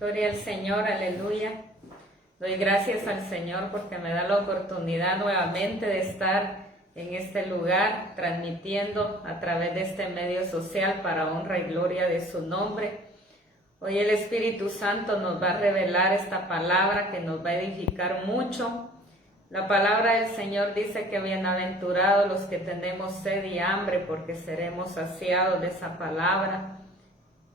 Gloria al Señor, aleluya. Doy gracias al Señor porque me da la oportunidad nuevamente de estar en este lugar transmitiendo a través de este medio social para honra y gloria de su nombre. Hoy el Espíritu Santo nos va a revelar esta palabra que nos va a edificar mucho. La palabra del Señor dice que bienaventurados los que tenemos sed y hambre porque seremos saciados de esa palabra.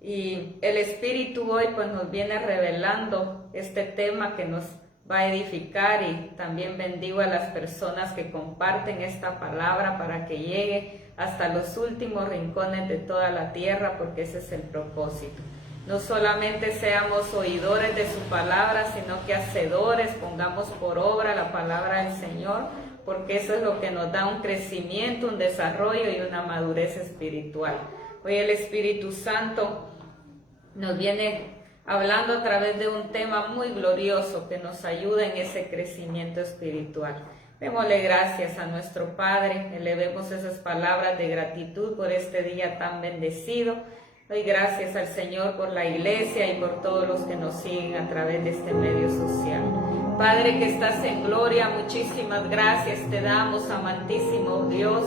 Y el Espíritu hoy pues nos viene revelando este tema que nos va a edificar, y también bendigo a las personas que comparten esta palabra para que llegue hasta los últimos rincones de toda la tierra, porque ese es el propósito. No solamente seamos oidores de su palabra, sino que hacedores, pongamos por obra la palabra del Señor, porque eso es lo que nos da un crecimiento, un desarrollo y una madurez espiritual. Hoy el Espíritu Santo nos viene hablando a través de un tema muy glorioso que nos ayuda en ese crecimiento espiritual. Démosle gracias a nuestro Padre, elevemos esas palabras de gratitud por este día tan bendecido. Doy gracias al Señor por la iglesia y por todos los que nos siguen a través de este medio social. Padre que estás en gloria, muchísimas gracias te damos, amantísimo Dios.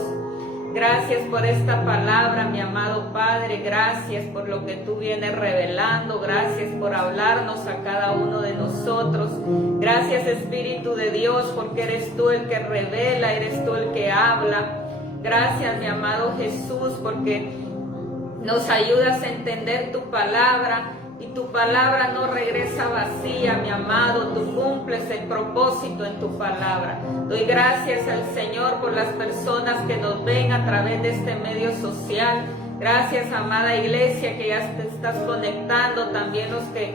Gracias por esta palabra, mi amado Padre. Gracias por lo que tú vienes revelando. Gracias por hablarnos a cada uno de nosotros. Gracias, Espíritu de Dios, porque eres tú el que revela, eres tú el que habla. Gracias, mi amado Jesús, porque nos ayudas a entender tu palabra. Y tu palabra no regresa vacía, mi amado. Tú cumples el propósito en tu palabra. Doy gracias al Señor por las personas que nos ven a través de este medio social. Gracias, amada iglesia, que ya te estás conectando. También los que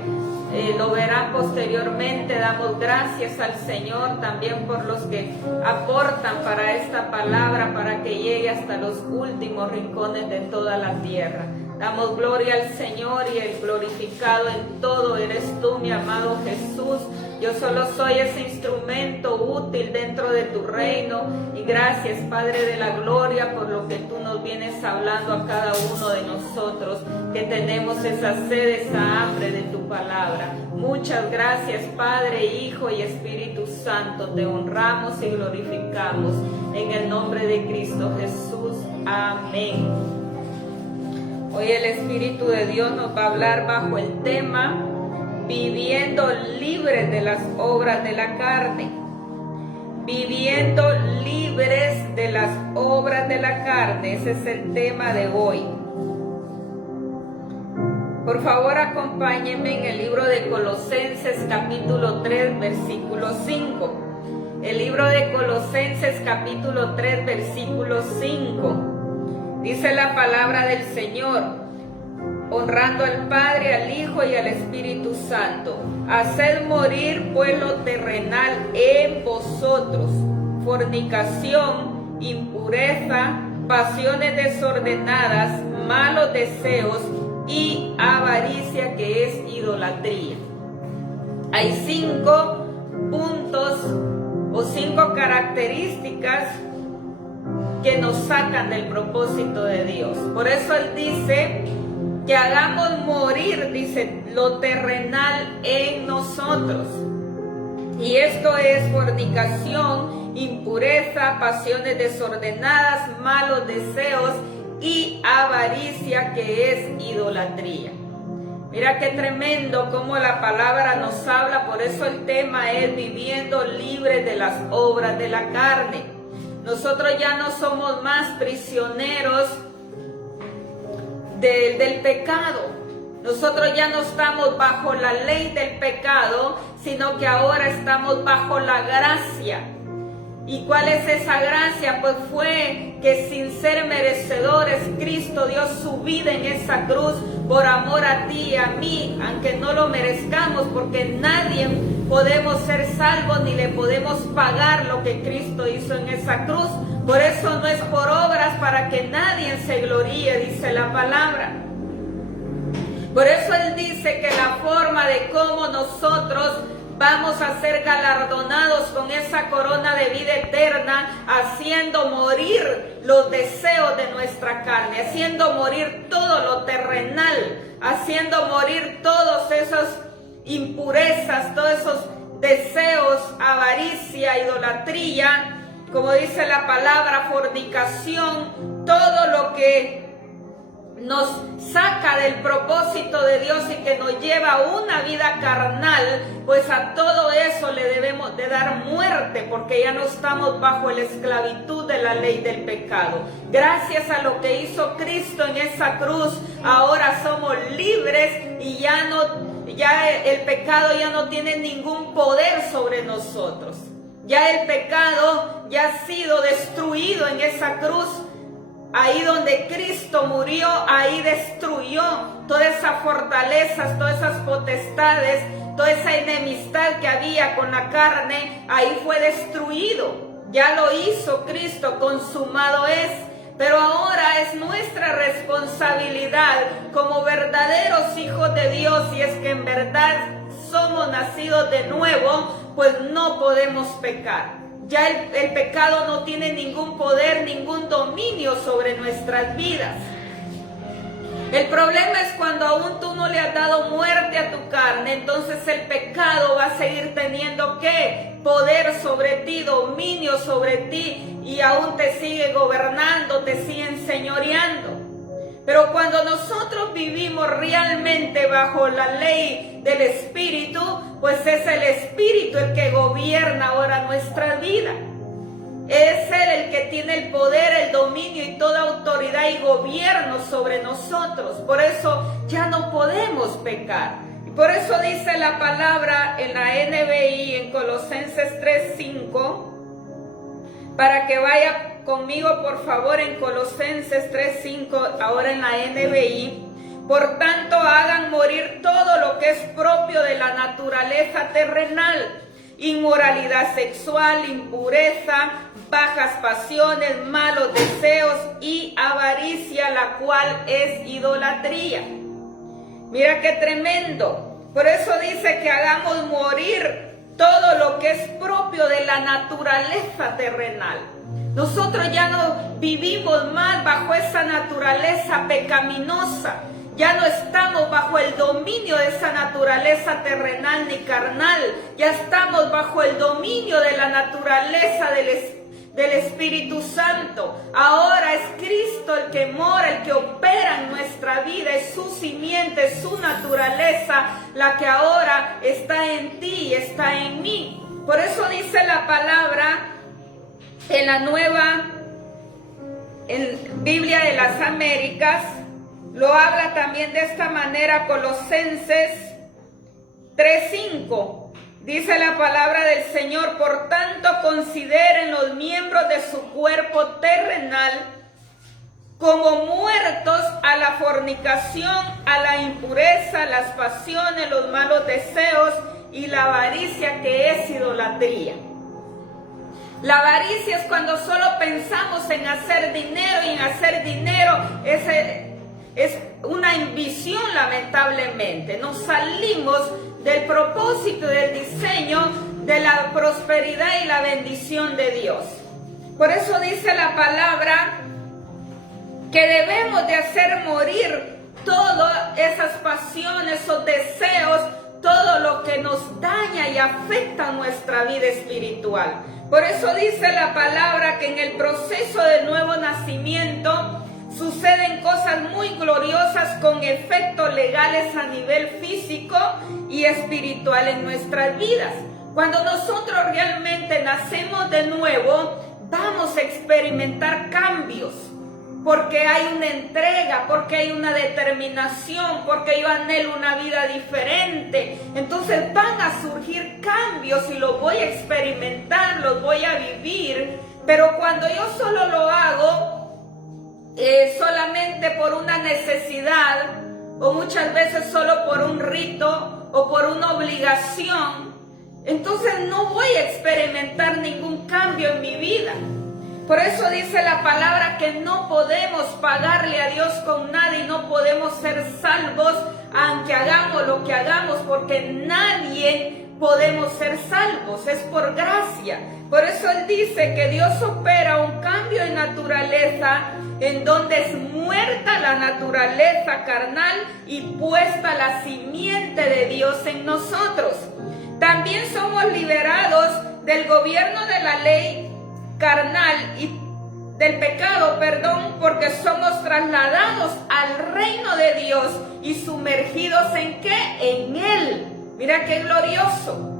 lo verán posteriormente. Damos gracias al Señor también por los que aportan para esta palabra, para que llegue hasta los últimos rincones de toda la tierra. Damos gloria al Señor, y el glorificado en todo eres tú, mi amado Jesús. Yo solo soy ese instrumento útil dentro de tu reino. Y gracias, Padre de la gloria, por lo que tú nos vienes hablando a cada uno de nosotros, que tenemos esa sed, esa hambre de tu palabra. Muchas gracias, Padre, Hijo y Espíritu Santo. Te honramos y glorificamos en el nombre de Cristo Jesús. Amén. Hoy el Espíritu de Dios nos va a hablar bajo el tema viviendo libres de las obras de la carne. Viviendo libres de las obras de la carne. Ese es el tema de hoy. Por favor, acompáñenme en el libro de Colosenses capítulo 3, versículo 5. El libro de Colosenses capítulo 3, versículo 5. Dice la palabra del Señor, honrando al Padre, al Hijo y al Espíritu Santo. Haced morir pues lo terrenal en vosotros: fornicación, impureza, pasiones desordenadas, malos deseos y avaricia, que es idolatría. Hay 5 puntos o 5 características que nos sacan del propósito de Dios. Por eso Él dice que hagamos morir, dice, lo terrenal en nosotros. Y esto es fornicación, impureza, pasiones desordenadas, malos deseos y avaricia, que es idolatría. Mira qué tremendo cómo la palabra nos habla. Por eso el tema es viviendo libres de las obras de la carne. Nosotros ya no somos más prisioneros del pecado. Nosotros ya no estamos bajo la ley del pecado, sino que ahora estamos bajo la gracia. ¿Y cuál es esa gracia? Pues fue que sin ser merecedores, Cristo dio su vida en esa cruz por amor a ti y a mí, aunque no lo merezcamos, porque nadie podemos ser salvos ni le podemos pagar lo que Cristo hizo en esa cruz. Por eso no es por obras, para que nadie se gloríe, dice la palabra. Por eso Él dice que la forma de cómo nosotros vamos a ser galardonados con esa corona de vida eterna, haciendo morir los deseos de nuestra carne, haciendo morir todo lo terrenal, haciendo morir todos esos impurezas, todos esos deseos, avaricia, idolatría, como dice la palabra, fornicación, todo lo que nos saca del propósito de Dios y que nos lleva a una vida carnal, pues a todo eso le debemos de dar muerte, porque ya no estamos bajo la esclavitud de la ley del pecado. Gracias a lo que hizo Cristo en esa cruz, ahora somos libres y ya el pecado ya no tiene ningún poder sobre nosotros. Ya el pecado ya ha sido destruido en esa cruz. Ahí donde Cristo murió, ahí destruyó todas esas fortalezas, todas esas potestades, toda esa enemistad que había con la carne, ahí fue destruido. Ya lo hizo Cristo, consumado es. Pero ahora es nuestra responsabilidad como verdaderos hijos de Dios, y es que en verdad somos nacidos de nuevo, pues no podemos pecar. Ya el pecado no tiene ningún poder, ningún dominio sobre nuestras vidas. El problema es cuando aún tú no le has dado muerte a tu carne, entonces el pecado va a seguir teniendo ¿qué? Poder sobre ti, dominio sobre ti, y aún te sigue gobernando, te sigue enseñoreando. Pero cuando nosotros vivimos realmente bajo la ley del Espíritu, pues es el Espíritu el que gobierna ahora nuestra vida. Es Él el que tiene el poder, el dominio y toda autoridad y gobierno sobre nosotros. Por eso ya no podemos pecar. Y por eso dice la palabra en la NBI, en Colosenses 3:5, para que vaya conmigo por favor en Colosenses 3:5, ahora en la NBI. Por tanto, hagan morir todo lo que es propio de la naturaleza terrenal: inmoralidad sexual, impureza, bajas pasiones, malos deseos y avaricia, la cual es idolatría. Mira qué tremendo. Por eso dice que hagamos morir todo lo que es propio de la naturaleza terrenal. Nosotros ya no vivimos más bajo esa naturaleza pecaminosa. Ya no estamos bajo el dominio de esa naturaleza terrenal ni carnal. Ya estamos bajo el dominio de la naturaleza del Espíritu Santo. Ahora es Cristo el que mora, el que opera en nuestra vida. Es su simiente, es su naturaleza la que ahora está en ti y está en mí. Por eso dice la palabra en la nueva Biblia de las Américas, lo habla también de esta manera, Colosenses 3:5. Dice la palabra del Señor: por tanto, consideren los miembros de su cuerpo terrenal como muertos a la fornicación, a la impureza, las pasiones, los malos deseos y la avaricia, que es idolatría. La avaricia es cuando solo pensamos en hacer dinero, y en hacer dinero es una ambición, lamentablemente. Nos salimos del propósito, del diseño, de la prosperidad y la bendición de Dios. Por eso dice la palabra que debemos de hacer morir todas esas pasiones, esos deseos, todo lo que nos daña y afecta nuestra vida espiritual. Por eso dice la palabra que en el proceso del nuevo nacimiento suceden cosas muy gloriosas con efectos legales a nivel físico y espiritual en nuestras vidas. Cuando nosotros realmente nacemos de nuevo, vamos a experimentar cambios, porque hay una entrega, porque hay una determinación, porque yo anhelo una vida diferente. Entonces van a surgir cambios y los voy a experimentar, los voy a vivir. Pero cuando yo solo lo hago solamente por una necesidad, o muchas veces solo por un rito o por una obligación, entonces no voy a experimentar ningún cambio en mi vida. Por eso dice la palabra que no podemos pagarle a Dios con nada y no podemos ser salvos aunque hagamos lo que hagamos, porque nadie podemos ser salvos, es por gracia. Por eso Él dice que Dios opera un cambio en naturaleza, en donde es muerta la naturaleza carnal y puesta la simiente de Dios en nosotros. También somos liberados del gobierno de la ley carnal y del pecado, porque somos trasladados al reino de Dios y sumergidos ¿en qué? En Él. Mira qué glorioso.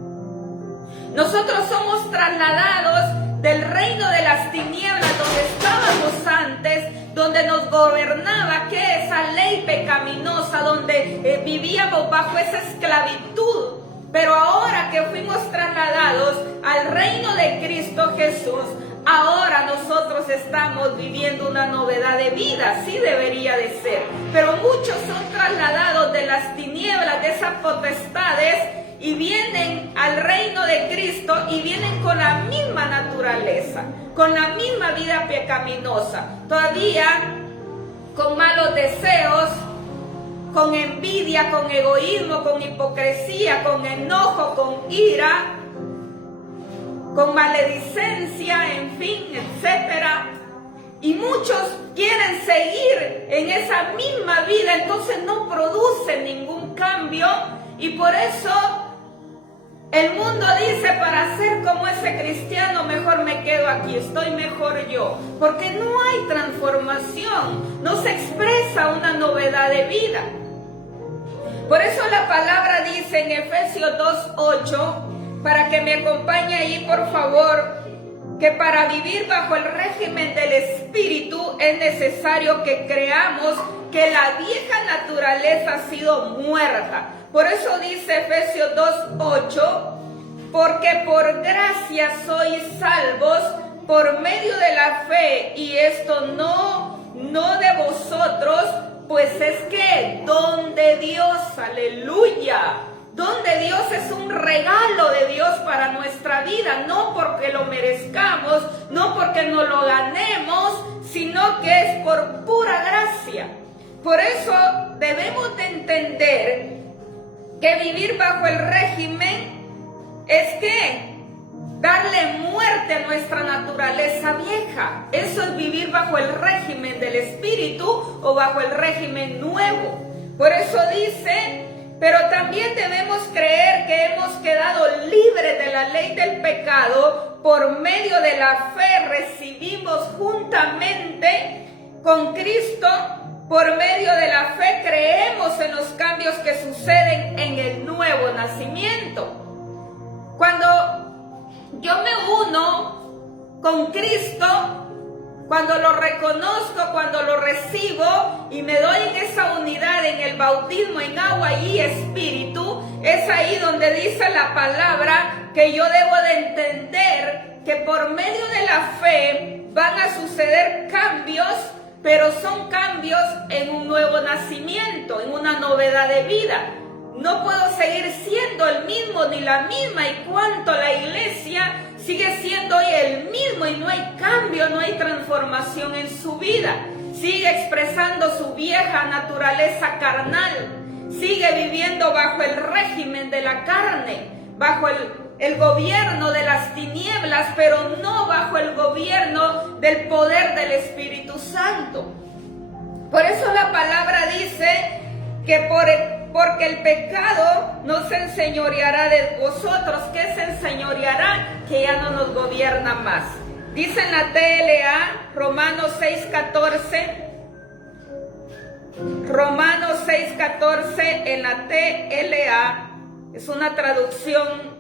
Nosotros somos trasladados del reino de las tinieblas donde estábamos antes, donde nos gobernaba que esa ley pecaminosa, donde vivíamos bajo esa esclavitud. Pero ahora que fuimos trasladados al reino de Cristo Jesús, ahora nosotros estamos viviendo una novedad de vida, así debería de ser. Pero muchos son trasladados de las tinieblas, de esas potestades, y vienen al reino de Cristo y vienen con la misma naturaleza, con la misma vida pecaminosa, todavía con malos deseos, con envidia, con egoísmo, con hipocresía, con enojo, con ira, con maledicencia, en fin, etcétera. Y muchos quieren seguir en esa misma vida, entonces no producen ningún cambio, y por eso el mundo dice: para ser como ese cristiano mejor me quedo aquí, estoy mejor yo, porque no hay transformación, no se expresa una novedad de vida. Por eso la palabra dice en Efesios 2:8, para que me acompañe ahí por favor, que para vivir bajo el régimen del Espíritu es necesario que creamos que la vieja naturaleza ha sido muerta. Por eso dice Efesios 2:8, porque por gracia sois salvos por medio de la fe, y esto no de vosotros, pues es que don de Dios, aleluya. Don de Dios es un regalo de Dios para nuestra vida, no porque lo merezcamos, no porque nos lo ganemos, sino que es por pura gracia. Por eso debemos de entender que vivir bajo el régimen es que darle muerte a nuestra naturaleza vieja. Eso es vivir bajo el régimen del Espíritu o bajo el régimen nuevo. Por eso dice: pero también debemos creer que hemos quedado libres de la ley del pecado. Por medio de la fe recibimos juntamente con Cristo. Por medio de la fe creemos en los cambios que suceden en el nuevo nacimiento. Cuando yo me uno con Cristo, cuando lo reconozco, cuando lo recibo y me doy en esa unidad en el bautismo en agua y espíritu, es ahí donde dice la palabra que yo debo de entender que por medio de la fe van a suceder cambios, pero son cambios en un nuevo nacimiento, en una novedad de vida. No puedo seguir siendo el mismo ni la misma, y cuanto la iglesia sigue siendo hoy el mismo y no hay cambio, no hay transformación en su vida. Sigue expresando su vieja naturaleza carnal, sigue viviendo bajo el régimen de la carne, bajo el gobierno de las tinieblas, pero no bajo el gobierno del poder del Espíritu Santo. Por eso la palabra dice que porque el pecado no se enseñoreará de vosotros. ¿Qué se enseñoreará? Que ya no nos gobierna más. Dice en la TLA, Romanos 6:14. Romanos 6:14 en la TLA, es una traducción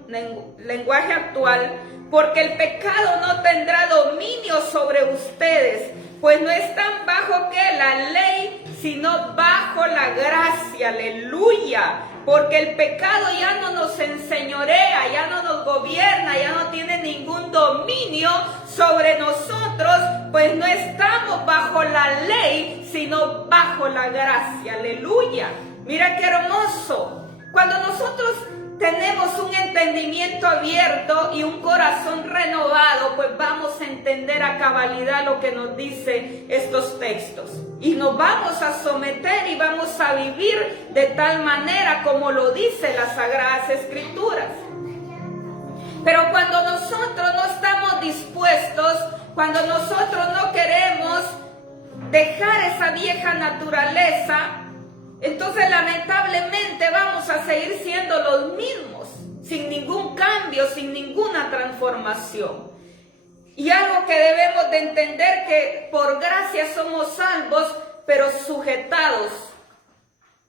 lenguaje actual. Porque el pecado no tendrá dominio sobre ustedes, pues no están bajo ¿qué? La ley, sino bajo la gracia, aleluya. Porque el pecado ya no nos enseñorea, ya no nos gobierna, ya no tiene ningún dominio sobre nosotros, pues no estamos bajo la ley, sino bajo la gracia, aleluya. Mira qué hermoso. Cuando nosotros nosotros tenemos un entendimiento abierto y un corazón renovado, pues vamos a entender a cabalidad lo que nos dice estos textos. Y nos vamos a someter y vamos a vivir de tal manera como lo dice las Sagradas Escrituras. Pero cuando nosotros no estamos dispuestos, cuando nosotros no queremos dejar esa vieja naturaleza, entonces lamentablemente vamos a seguir siendo los mismos, sin ningún cambio, sin ninguna transformación. Y algo que debemos de entender, que por gracia somos salvos, pero sujetados,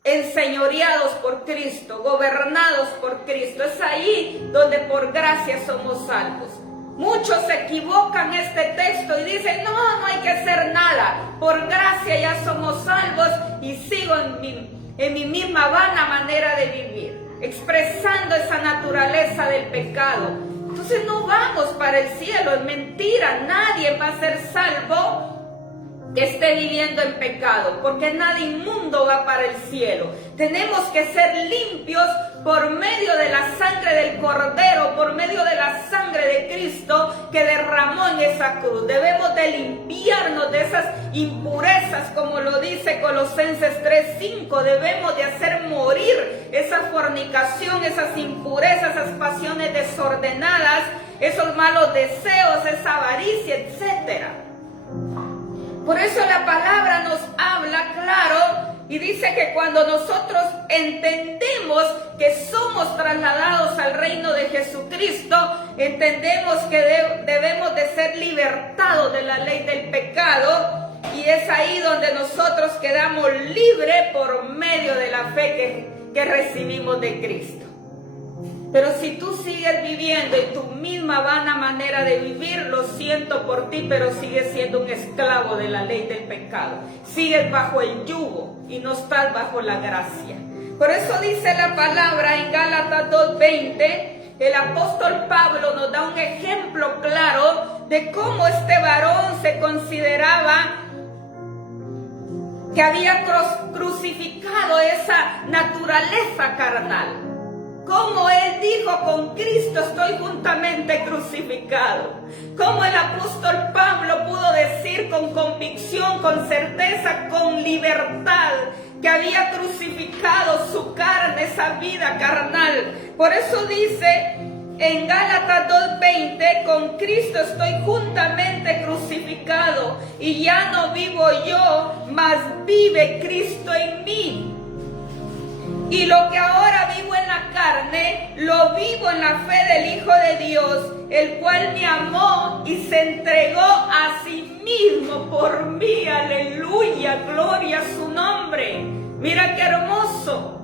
enseñoreados por Cristo, gobernados por Cristo. Es ahí donde por gracia somos salvos. Muchos se equivocan este texto y dicen, no hay que hacer nada, por gracia ya somos salvos y sigo en mi misma vana manera de vivir, expresando esa naturaleza del pecado. Entonces no vamos para el cielo, es mentira, nadie va a ser salvo que esté viviendo en pecado, porque nada inmundo va para el cielo. Tenemos que ser limpios por medio de la sangre del Cordero, por medio de la sangre de Cristo que derramó en esa cruz. Debemos de limpiarnos de esas impurezas, como lo dice Colosenses 3:5. Debemos de hacer morir esa fornicación, esas impurezas, esas pasiones desordenadas, esos malos deseos, esa avaricia, etcétera. Por eso la palabra nos habla claro y dice que cuando nosotros entendemos que somos trasladados al reino de Jesucristo, entendemos que debemos de ser libertados de la ley del pecado, y es ahí donde nosotros quedamos libres por medio de la fe que recibimos de Cristo. Pero si tú sigues viviendo en tu misma vana manera de vivir, lo siento por ti, pero sigues siendo un esclavo de la ley del pecado. Sigues bajo el yugo y no estás bajo la gracia. Por eso dice la palabra en Gálatas 2:20, el apóstol Pablo nos da un ejemplo claro de cómo este varón se consideraba que había crucificado esa naturaleza carnal. Como él dijo, con Cristo estoy juntamente crucificado. Como el apóstol Pablo pudo decir con convicción, con certeza, con libertad, que había crucificado su carne, esa vida carnal. Por eso dice en Gálatas 2:20, con Cristo estoy juntamente crucificado, y ya no vivo yo, mas vive Cristo en mí. Y lo que ahora vivo en la carne, lo vivo en la fe del Hijo de Dios, el cual me amó y se entregó a sí mismo por mí. Aleluya, gloria a su nombre. Mira qué hermoso.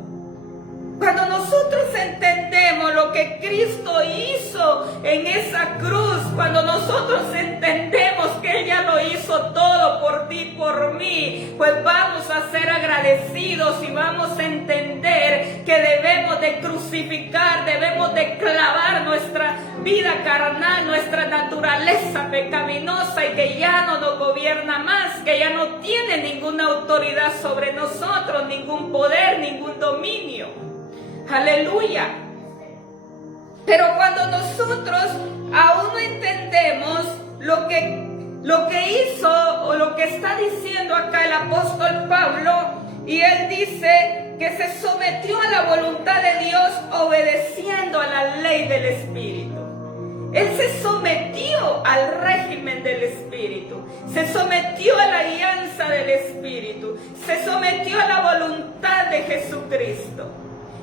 Cuando nosotros entendemos lo que Cristo hizo en esa cruz, cuando nosotros entendemos que Él ya lo hizo todo por ti y por mí, pues vamos a ser agradecidos y vamos a entender que debemos de crucificar, debemos de clavar nuestra vida carnal, nuestra naturaleza pecaminosa, y que ya no nos gobierna más, que ya no tiene ninguna autoridad sobre nosotros, ningún poder, ningún dominio. Aleluya. Pero cuando nosotros aún no entendemos lo que hizo o lo que está diciendo acá el apóstol Pablo, y él dice que se sometió a la voluntad de Dios obedeciendo a la ley del Espíritu. Él se sometió al régimen del Espíritu, se sometió a la alianza del Espíritu, se sometió a la voluntad de Jesucristo.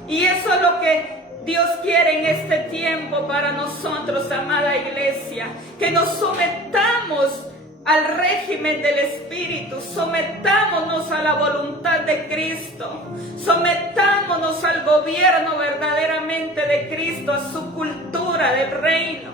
Y eso es lo que Dios quiere en este tiempo para nosotros, amada iglesia, que nos sometamos al régimen del Espíritu, sometámonos a la voluntad de Cristo, sometámonos al gobierno verdaderamente de Cristo, a su cultura del reino.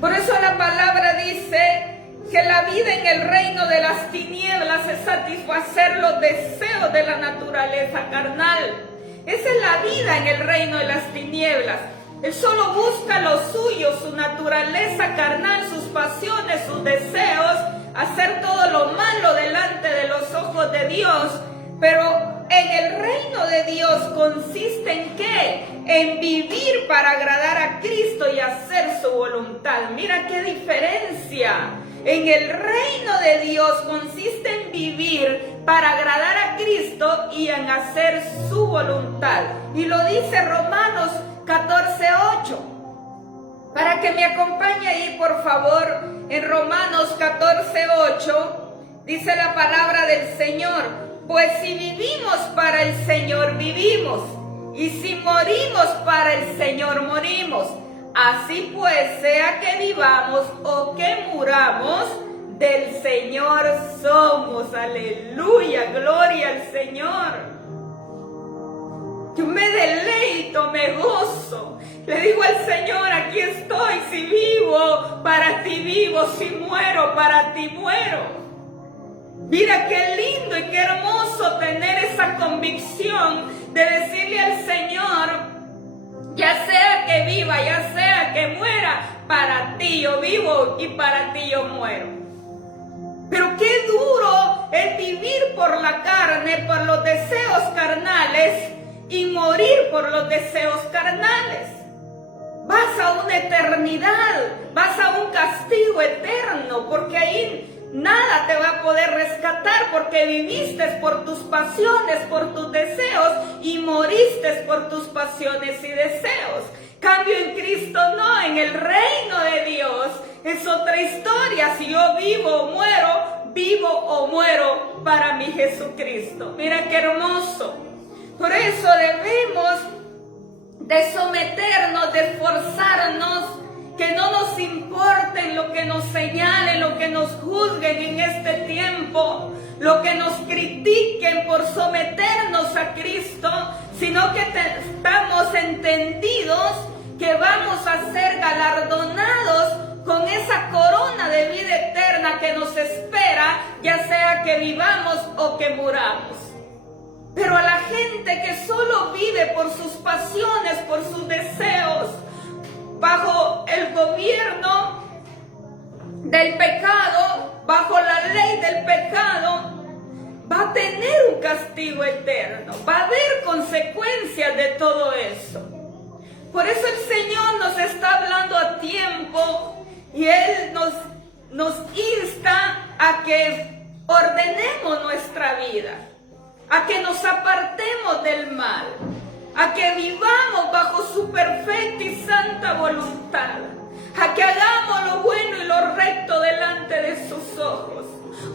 Por eso la palabra dice que la vida en el reino de las tinieblas es satisfacer los deseos de la naturaleza carnal. Esa es la vida en el reino de las tinieblas. Él solo busca lo suyo, su naturaleza carnal, sus pasiones, sus deseos, hacer todo lo malo delante de los ojos de Dios. Pero en el reino de Dios consiste en ¿qué? En vivir para agradar a Cristo y hacer su voluntad. Mira qué diferencia. En el reino de Dios consiste en vivir para agradar a Cristo y en hacer su voluntad. Y lo dice Romanos 14:8. Para que me acompañe ahí, por favor, en Romanos 14:8, dice la palabra del Señor: pues si vivimos para el Señor, vivimos, y si morimos para el Señor, morimos. Así pues, sea que vivamos o que muramos, del Señor somos. Aleluya, gloria al Señor. Yo me deleito, me gozo. Le digo al Señor: aquí estoy, si vivo, para ti vivo, si muero, para ti muero. Mira qué lindo y qué hermoso tener esa convicción de decirle al Señor: ya sea que viva, ya sea que muera, para ti yo vivo y para ti yo muero. Pero qué duro es vivir por la carne, por los deseos carnales, y morir por los deseos carnales. Vas a una eternidad, vas a un castigo eterno, porque ahí nada te va a poder rescatar, porque viviste por tus pasiones, por tus deseos, y moriste por tus pasiones y deseos. Cambio en Cristo no, en el reino de Dios es otra historia. Si yo vivo o muero para mi Jesucristo. Mira qué hermoso. Por eso debemos de someternos, de esforzarnos, que no nos importe lo que nos señalen, lo que nos juzguen en este tiempo, lo que nos critiquen por someternos a Cristo, sino que estamos entendidos que vamos a ser galardonados con esa corona de vida eterna que nos espera, ya sea que vivamos o que muramos. Pero a la gente que solo vive por sus pasiones, por sus deseos, bajo el gobierno del pecado, bajo la ley del pecado, va a tener un castigo eterno, va a haber consecuencias de todo eso. Por eso el Señor nos está hablando a tiempo y Él nos insta a que ordenemos nuestra vida, a que nos apartemos del mal, a que vivamos bajo su perfecta y santa voluntad, a que hagamos lo bueno y lo recto delante de sus ojos.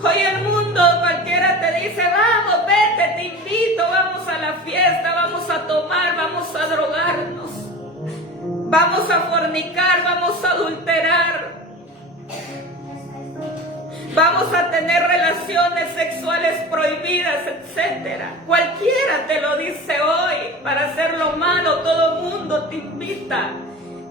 Hoy el mundo, cualquiera te dice: vamos, vete, te invito, vamos a la fiesta, vamos a tomar, vamos a drogarnos, vamos a fornicar, vamos a adulterar, vamos a tener relaciones sexuales prohibidas, etc. Cualquiera te lo dice hoy. Para hacer lo malo, todo el mundo te invita.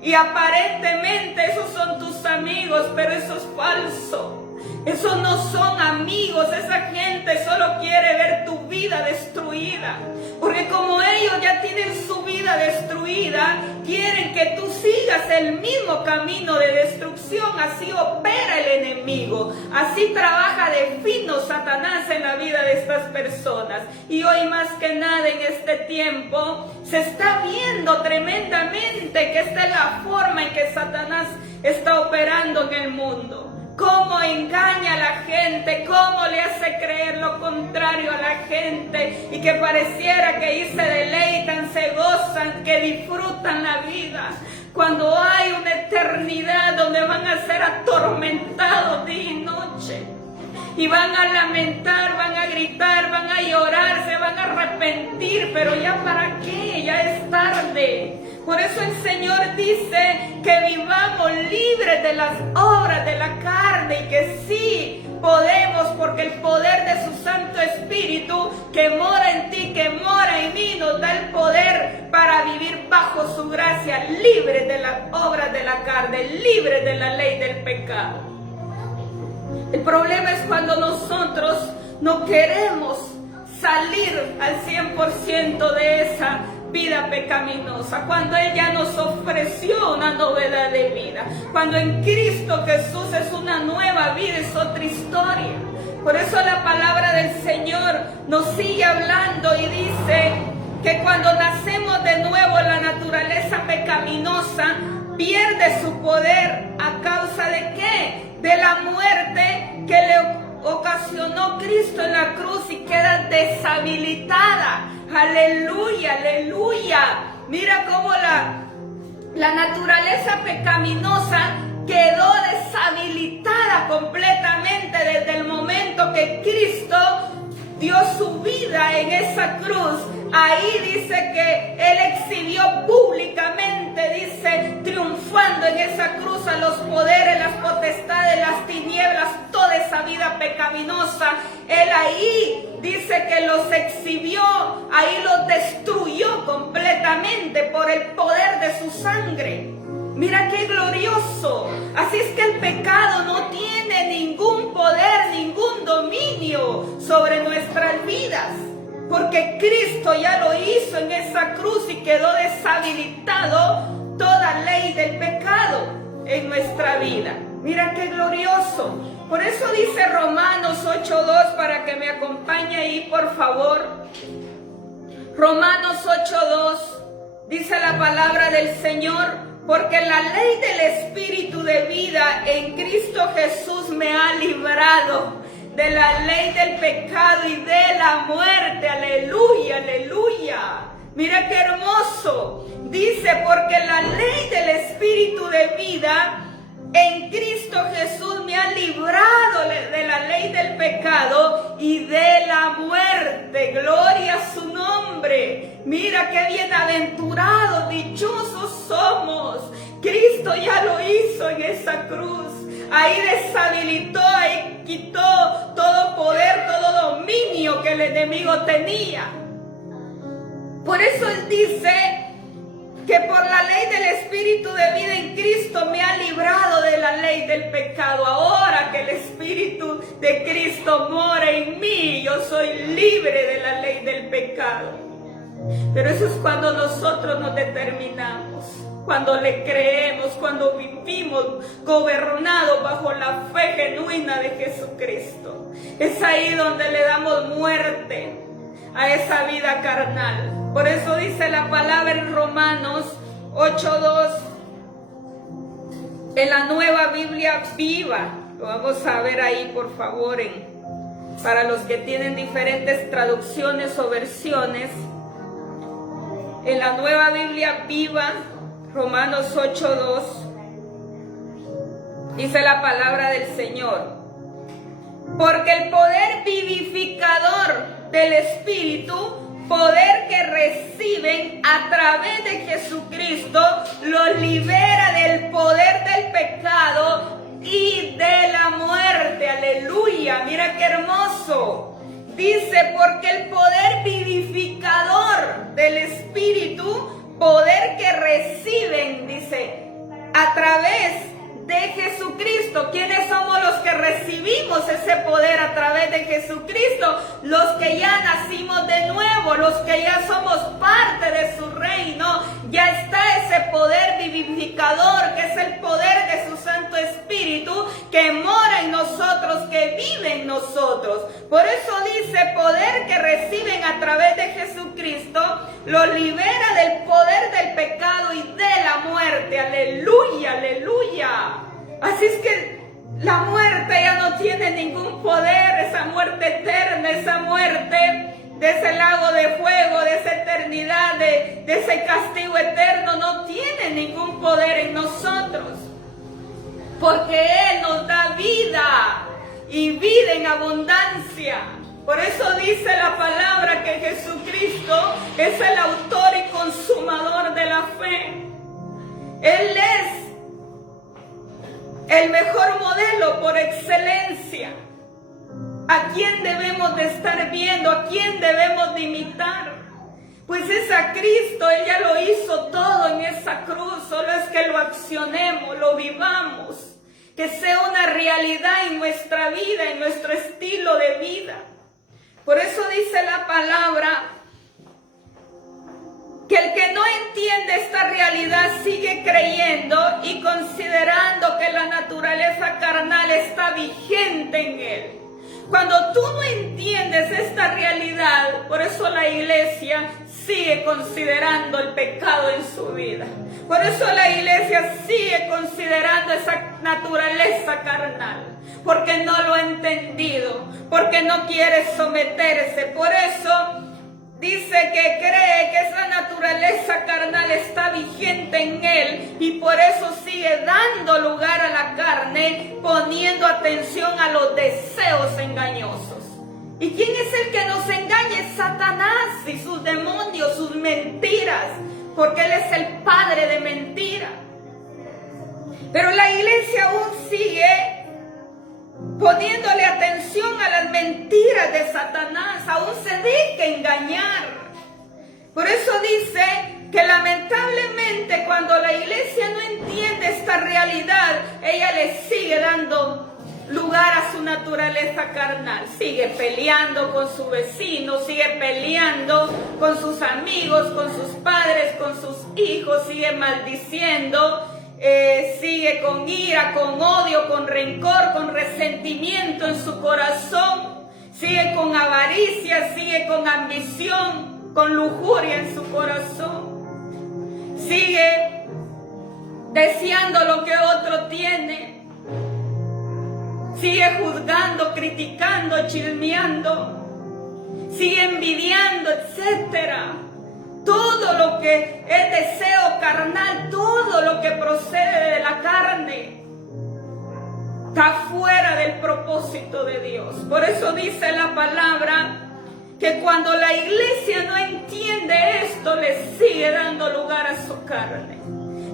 Y aparentemente esos son tus amigos, pero eso es falso. Esos no son amigos. Esa gente solo quiere ver tu vida destruida. Porque como ellos ya tienen su vida destruida, quieren que tú sigas el mismo camino de destrucción. Así opera el enemigo. Así trabaja de fino Satanás en la vida de estas personas. Y hoy más que nada en este tiempo se está viendo tremendamente que esta es la forma en que Satanás está operando en el mundo. Cómo engaña a la gente, cómo le hace creer lo contrario a la gente, y que pareciera que ahí se deleitan, se gozan, que disfrutan la vida, cuando hay una eternidad donde van a ser atormentados día y noche, y van a lamentar, van a gritar, van a llorar, se van a arrepentir, pero ya para qué, ya es tarde. Por eso el Señor dice que vivamos libres de las obras de la carne, y que sí podemos, porque el poder de su Santo Espíritu que mora en ti, que mora en mí, nos da el poder para vivir bajo su gracia, libres de las obras de la carne, libres de la ley del pecado. El problema es cuando nosotros no queremos salir al 100% de esa vida pecaminosa, cuando Él ya nos ofreció una novedad de vida, cuando en Cristo Jesús es una nueva vida, es otra historia. Por eso la palabra del Señor nos sigue hablando y dice que cuando nacemos de nuevo, la naturaleza pecaminosa pierde su poder. ¿A causa de qué? De la muerte que le ocasionó Cristo en la cruz, y queda deshabilitada. Aleluya, aleluya. Mira cómo la naturaleza pecaminosa quedó deshabilitada completamente desde el momento que Cristo dio su vida en esa cruz. Ahí dice que Él exhibió públicamente, dice, triunfando en esa cruz a los poderes, las potestades, las tinieblas, toda esa vida pecaminosa. Él ahí dice que los exhibió, ahí los destruyó completamente por el poder de su sangre. Mira qué glorioso. Así es que el pecado no tiene ningún poder, ningún dominio sobre nuestras vidas, porque Cristo ya lo hizo en esa cruz y quedó deshabilitado toda ley del pecado en nuestra vida. Mira qué glorioso. Por eso dice Romanos 8:2, para que me acompañe ahí, por favor. Romanos 8:2 dice la palabra del Señor: porque la ley del Espíritu de vida en Cristo Jesús me ha librado de la ley del pecado y de la muerte. Aleluya, aleluya. Mira qué hermoso. Dice, porque la ley del Espíritu de vida en Cristo Jesús me ha librado de la ley del pecado y de la muerte. Gloria a su nombre. Mira qué bienaventurados, dichosos somos. Cristo ya lo hizo en esa cruz. Ahí deshabilitó, ahí quitó todo poder, todo dominio que el enemigo tenía. Por eso Él dice que por la ley del Espíritu de vida en Cristo me ha librado de la ley del pecado. Ahora que el Espíritu de Cristo mora en mí, yo soy libre de la ley del pecado. Pero eso es cuando nosotros nos determinamos, cuando le creemos, cuando vivimos gobernados bajo la fe genuina de Jesucristo. Es ahí donde le damos muerte a esa vida carnal. Por eso dice la palabra en Romanos 8:2, en la Nueva Biblia Viva. Lo vamos a ver ahí, por favor, para los que tienen diferentes traducciones o versiones. En la Nueva Biblia Viva, Romanos 8:2, dice la palabra del Señor: porque el poder vivificador del Espíritu, poder que reciben a través de Jesucristo, los libera del poder del pecado y de la muerte. Aleluya, mira qué hermoso. Dice, porque el poder vivificador del Espíritu, poder que reciben, dice, a través de Jesucristo. ¿Quiénes somos los que recibimos ese poder a través de Jesucristo? Los que ya nacimos de nuevo, los que ya somos parte de su reino. Ya está ese poder vivificador, que es el poder de su Santo Espíritu, que mora en nosotros, que vive en nosotros. Por eso dice, poder que reciben a través de Jesucristo, los libera del poder del pecado y de la muerte. Aleluya, aleluya. Así es que la muerte ya no tiene ningún poder, esa muerte eterna, esa muerte de ese lago de fuego, de esa eternidad, de ese castigo eterno, no tiene ningún poder en nosotros, porque Él nos da vida y vida en abundancia. Por eso dice la palabra que Jesucristo es el autor y consumador de la fe. Él es el mejor modelo por excelencia. ¿A quién debemos de estar viendo? ¿A quién debemos de imitar? Pues es a Cristo. Él ya lo hizo todo en esa cruz. Solo es que lo accionemos, lo vivamos, que sea una realidad en nuestra vida, en nuestro estilo de vida. Por eso dice la palabra que el que no entiende esta realidad sigue creyendo y considerando que la naturaleza carnal está vigente en él. Cuando tú no entiendes esta realidad, por eso la iglesia sigue considerando el pecado en su vida. Por eso la iglesia sigue considerando esa naturaleza carnal. Porque no lo ha entendido, porque no quiere someterse. Por eso dice que cree que esa naturaleza carnal está vigente en él y por eso sigue dando lugar a la carne, poniendo atención a los deseos engañosos. ¿Y quién es el que nos engaña? Es Satanás y sus demonios, sus mentiras, porque él es el padre de mentira. Pero la iglesia aún sigue poniéndole atención a las mentiras de Satanás, aún se deja engañar. Por eso dice que lamentablemente cuando la iglesia no entiende esta realidad, ella le sigue dando lugar a su naturaleza carnal. Sigue peleando con su vecino, sigue peleando con sus amigos, con sus padres, con sus hijos, sigue maldiciendo. Sigue con ira, con odio, con rencor, con resentimiento en su corazón, sigue con avaricia, sigue con ambición, con lujuria en su corazón, sigue deseando lo que otro tiene, sigue juzgando, criticando, chismeando, sigue envidiando, etcétera. Todo lo que es deseo carnal, todo lo que procede de la carne, está fuera del propósito de Dios. Por eso dice la palabra que cuando la iglesia no entiende esto, le sigue dando lugar a su carne.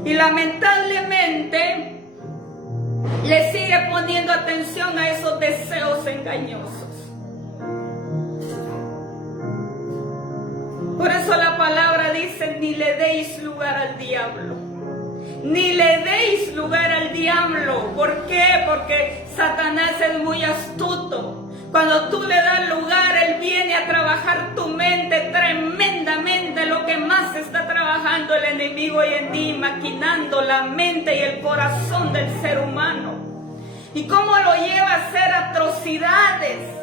Y lamentablemente, le sigue poniendo atención a esos deseos engañosos. Por eso la palabra dice, ni le deis lugar al diablo. Ni le deis lugar al diablo. ¿Por qué? Porque Satanás es muy astuto. Cuando tú le das lugar, él viene a trabajar tu mente tremendamente. Lo que más está trabajando el enemigo hoy en día, maquinando la mente y el corazón del ser humano. Y cómo lo lleva a hacer atrocidades.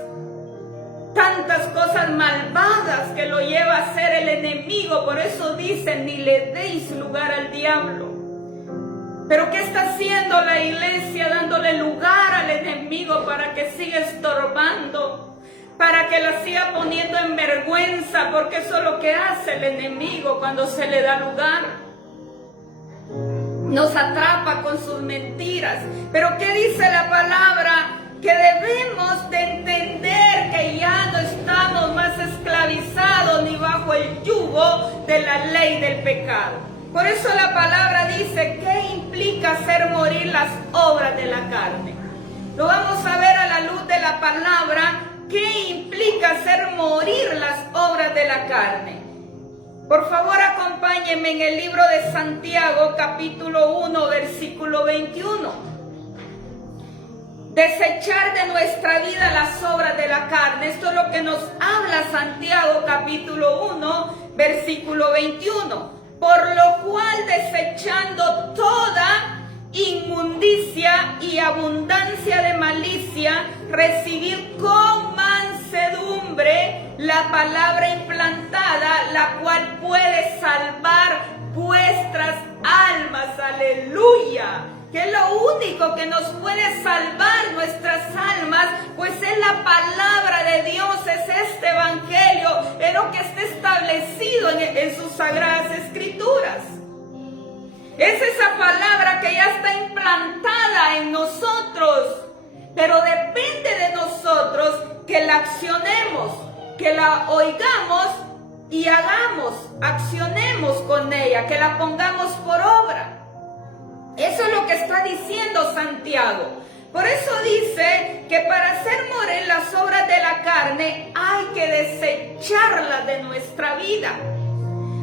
Tantas cosas malvadas que lo lleva a hacer el enemigo. Por eso dicen, ni le deis lugar al diablo. Pero ¿qué está haciendo la iglesia? Dándole lugar al enemigo para que siga estorbando, para que la siga poniendo en vergüenza, porque eso es lo que hace el enemigo cuando se le da lugar. Nos atrapa con sus mentiras. Pero ¿qué dice la palabra? Que debemos de entender que ya no estamos más esclavizados ni bajo el yugo de la ley del pecado. Por eso la palabra dice, ¿qué implica hacer morir las obras de la carne? Lo vamos a ver a la luz de la palabra, ¿qué implica hacer morir las obras de la carne? Por favor, acompáñenme en el libro de Santiago, capítulo 1, versículo 21. Desechar de nuestra vida las obras de la carne. Esto es lo que nos habla Santiago capítulo 1, versículo 21. Por lo cual, desechando toda inmundicia y abundancia de malicia, recibid con mansedumbre la palabra implantada, la cual puede salvar vuestras almas. Aleluya. Que es lo único que nos puede salvar nuestras almas, pues es la palabra de Dios, es este evangelio, es lo que está establecido en sus sagradas escrituras. Es esa palabra que ya está implantada en nosotros, pero depende de nosotros que la accionemos, que la oigamos y hagamos, accionemos con ella, que la pongamos por obra. Eso es lo que está diciendo Santiago. Por eso dice que para hacer morir las obras de la carne hay que desecharlas de nuestra vida.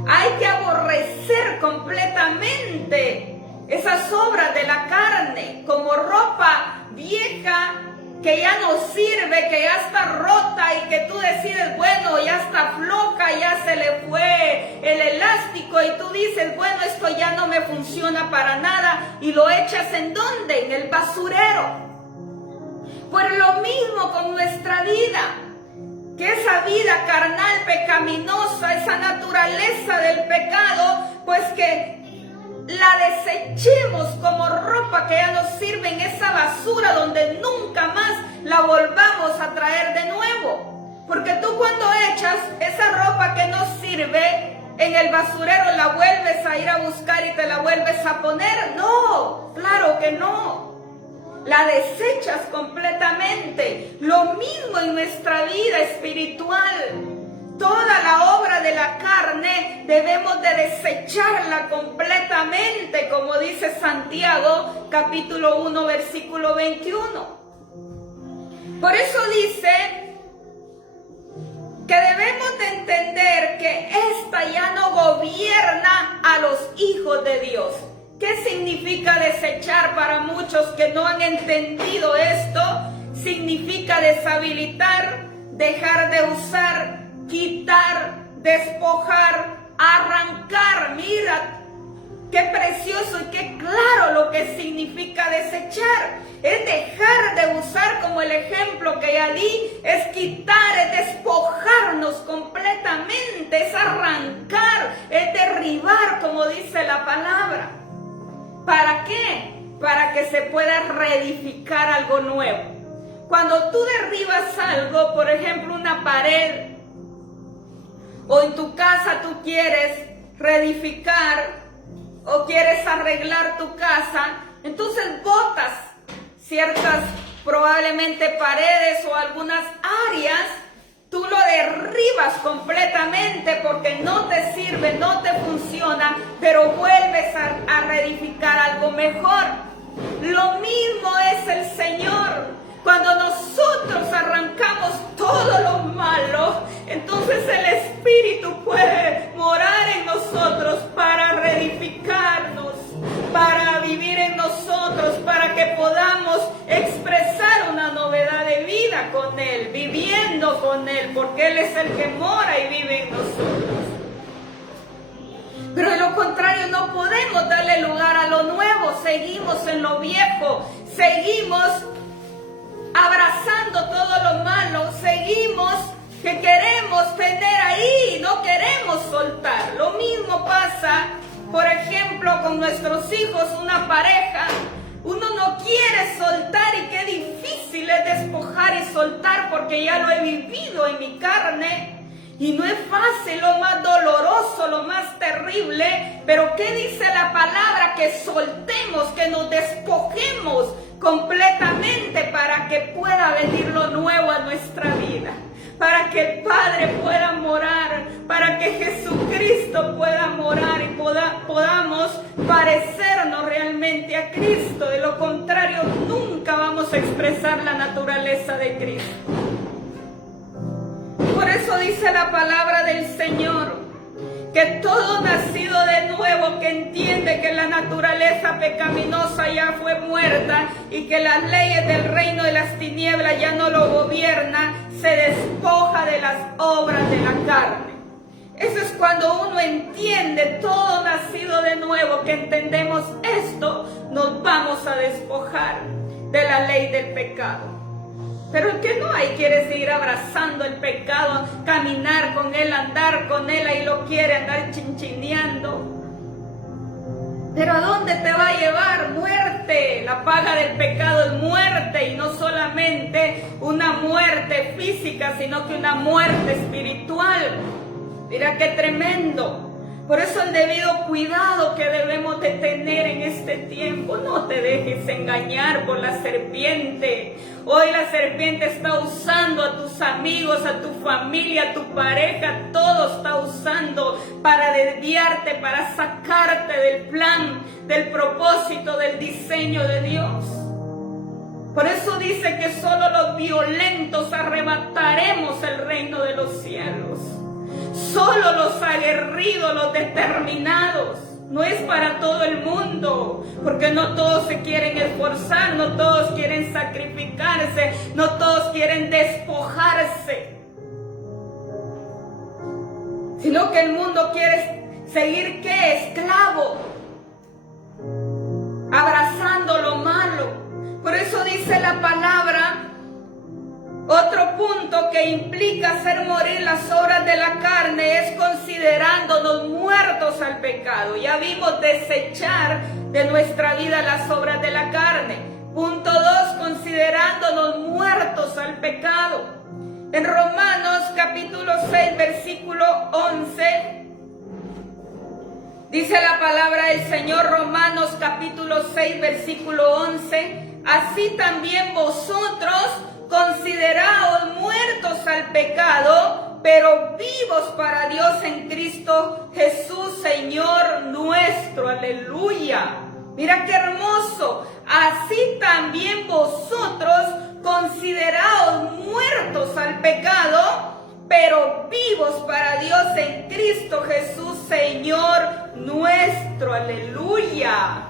Hay que aborrecer completamente esas obras de la carne, como ropa vieja que ya no sirve, que ya está rota y que tú decides, bueno, ya está floja, ya se le fue el elástico y tú dices, bueno, esto ya no me funciona para nada y lo echas ¿en dónde? En el basurero. Por lo mismo con nuestra vida, que esa vida carnal, pecaminosa, esa naturaleza del pecado, pues que la desechemos como ropa que ya no sirve en esa basura donde nunca más la volvamos a traer de nuevo. Porque tú cuando echas esa ropa que no sirve en el basurero, la vuelves a ir a buscar y te la vuelves a poner. No, claro que no. La desechas completamente. Lo mismo en nuestra vida espiritual. Toda la obra de la carne debemos de desecharla completamente, como dice Santiago, capítulo 1, versículo 21. Por eso dice que debemos de entender que esta ya no gobierna a los hijos de Dios. ¿Qué significa desechar para muchos que no han entendido esto? Significa deshabilitar, dejar de usar, quitar, despojar, arrancar. Mira, qué precioso y qué claro lo que significa desechar. Es dejar de usar, como el ejemplo que ya di, es quitar, es despojarnos completamente, es arrancar, es derribar, como dice la palabra. ¿Para qué? Para que se pueda reedificar algo nuevo. Cuando tú derribas algo, por ejemplo una pared, o en tu casa tú quieres reedificar o quieres arreglar tu casa, entonces botas ciertas probablemente paredes o algunas áreas, tú lo derribas completamente porque no te sirve, no te funciona, pero vuelves a reedificar algo mejor. Lo mismo es el Señor. Cuando nosotros arrancamos todo lo malo, entonces el Espíritu puede morar en nosotros para reedificarnos, para vivir en nosotros, para que podamos expresar una novedad de vida con Él, viviendo con Él, porque Él es el que mora y vive en nosotros. Pero de lo contrario no podemos darle lugar a lo nuevo, seguimos en lo viejo, seguimos abrazando todo lo malo, seguimos que queremos tener ahí, no queremos soltar. Lo mismo pasa, por ejemplo, con nuestros hijos, una pareja. Uno no quiere soltar y qué difícil es despojar y soltar porque ya lo he vivido en mi carne. Y no es fácil, lo más doloroso, lo más terrible. Pero ¿qué dice la palabra? Que soltemos, que nos despojemos completamente para que pueda venir lo nuevo a nuestra vida. Para que el Padre pueda morar, para que Jesucristo pueda morar y podamos parecernos realmente a Cristo. De lo contrario, nunca vamos a expresar la naturaleza de Cristo. Por eso dice la palabra del Señor, que todo nacido de nuevo, que entiende que la naturaleza pecaminosa ya fue muerta y que las leyes del reino de las tinieblas ya no lo gobierna, se despoja de las obras de la carne. Eso es cuando uno entiende todo nacido de nuevo, que entendemos esto, nos vamos a despojar de la ley del pecado. Pero el que no hay quiere seguir abrazando el pecado, caminar con él, andar con él, ahí lo quiere andar chinchineando. Pero ¿a dónde te va a llevar? Muerte. La paga del pecado es muerte, y no solamente una muerte física, sino que una muerte espiritual. Mira qué tremendo. Por eso el debido cuidado que debemos de tener en este tiempo. No te dejes engañar por la serpiente. Hoy la serpiente está usando a tus amigos, a tu familia, a tu pareja. Todo está usando para desviarte, para sacarte del plan, del propósito, del diseño de Dios. Por eso dice que solo los violentos arrebataremos el reino de los cielos. Solo los aguerridos, los determinados. No es para todo el mundo, porque no todos se quieren esforzar, no todos quieren sacrificarse, no todos quieren despojarse. Sino que el mundo quiere seguir, ¿qué? Esclavo, abrazando lo malo. Por eso dice la palabra punto que implica hacer morir las obras de la carne es considerándonos muertos al pecado. Ya vimos desechar de nuestra vida las obras de la carne. Punto 2, considerándonos muertos al pecado. En Romanos capítulo 6, versículo 11, dice la palabra del Señor, Romanos capítulo 6, versículo 11, así también vosotros consideraos muertos al pecado, pero vivos para Dios en Cristo Jesús, Señor nuestro. Aleluya. Mira qué hermoso. Así también vosotros consideraos muertos al pecado, pero vivos para Dios en Cristo Jesús, Señor nuestro. Aleluya.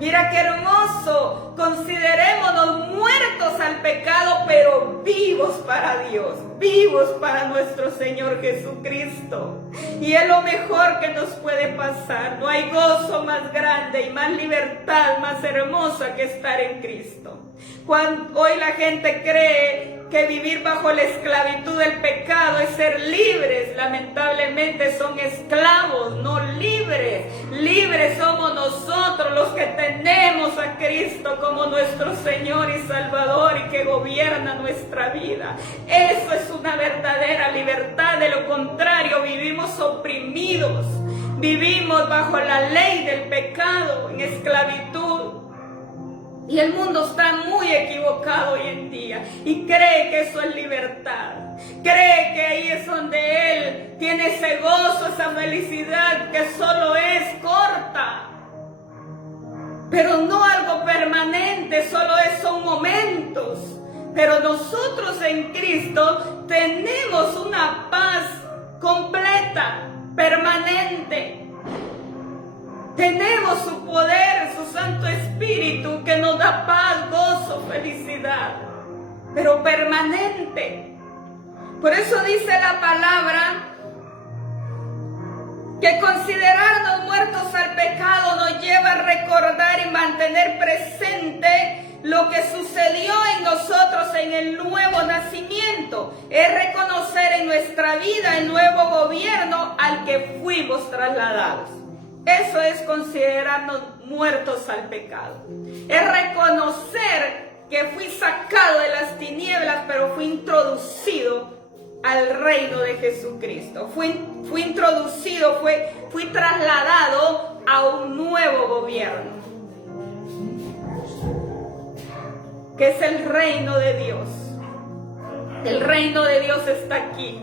Mira qué hermoso. Considerémonos muertos al pecado, pero vivos para Dios, vivos para nuestro Señor Jesucristo. Y es lo mejor que nos puede pasar. No hay gozo más grande y más libertad más hermosa que estar en Cristo. Cuando hoy la gente cree que vivir bajo la esclavitud del pecado es ser libres, lamentablemente son esclavos, no libres. Libres somos nosotros los que tenemos a Cristo como nuestro Señor y Salvador y que gobierna nuestra vida. Eso es una verdadera libertad. De lo contrario, vivimos oprimidos, vivimos bajo la ley del pecado, en esclavitud. Y el mundo está muy equivocado hoy en día y cree que eso es libertad. Cree que ahí es donde Él tiene ese gozo, esa felicidad que solo es corta. Pero no algo permanente, solo son momentos. Pero nosotros en Cristo tenemos una paz completa, permanente. Tenemos su poder, su Santo Espíritu que nos da paz, gozo, felicidad, pero permanente. Por eso dice la palabra que considerarnos muertos al pecado nos lleva a recordar y mantener presente lo que sucedió en nosotros en el nuevo nacimiento. Es reconocer en nuestra vida el nuevo gobierno al que fuimos trasladados. Eso es considerarnos muertos al pecado. Es reconocer que fui sacado de las tinieblas, pero fui introducido al reino de Jesucristo. Fui introducido, fui trasladado a un nuevo gobierno, que es el reino de Dios. El reino de Dios está aquí,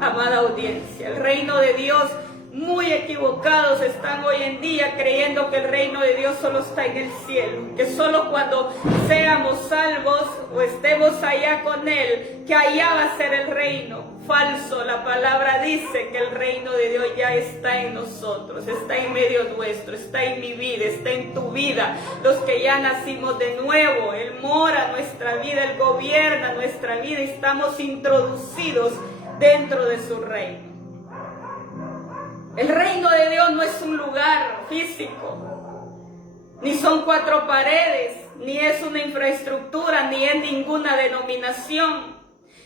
amada audiencia. El reino de Dios. Muy equivocados están hoy en día creyendo que el reino de Dios solo está en el cielo, que solo cuando seamos salvos o estemos allá con Él, que allá va a ser el reino. Falso, la palabra dice que el reino de Dios ya está en nosotros, está en medio nuestro, está en mi vida, está en tu vida. Los que ya nacimos de nuevo, Él mora en nuestra vida, Él gobierna nuestra vida y estamos introducidos dentro de su reino. El reino de Dios no es un lugar físico, ni son 4 paredes, ni es una infraestructura, ni es ninguna denominación.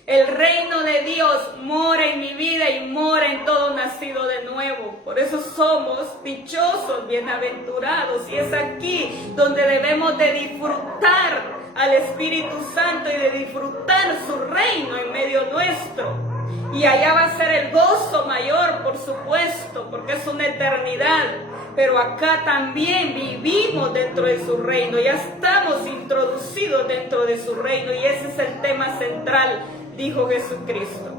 El reino de Dios mora en mi vida y mora en todo nacido de nuevo. Por eso somos dichosos, bienaventurados. Y es aquí donde debemos de disfrutar al Espíritu Santo y de disfrutar su reino en medio nuestro. Y allá va a ser el gozo mayor, por supuesto, porque es una eternidad. Pero acá también vivimos dentro de su reino, ya estamos introducidos dentro de su reino. Y ese es el tema central, dijo Jesucristo.